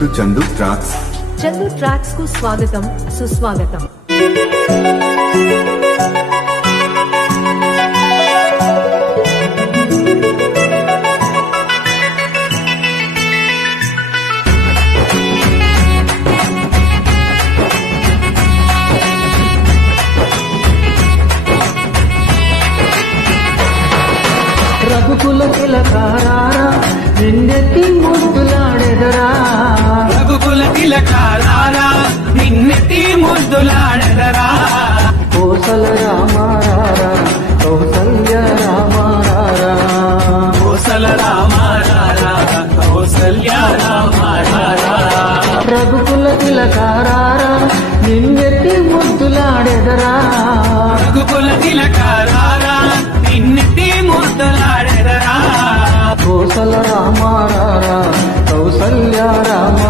Chandu tracks. Chandu tracks కు స్వాగతం, సుస్వాగతం. రఘుకుల తిలకారా నిన్నెత్తి ముద్దులాడెదరా, రఘుకుల తిలకారా నిన్నెత్తి ముద్దులాడెదరా, కోసల రామారారా కౌసల్య రామారారా, కోసల రామారారా కౌసల్య రామారారా, రఘుకుల తిలకారా నిన్నెత్తి ముద్దులాడెదరా, రఘుకుల తిలకారా నిన్నెత్తి ముద్దులాడెదరా, కోసల రామారారా కౌసల్య రామ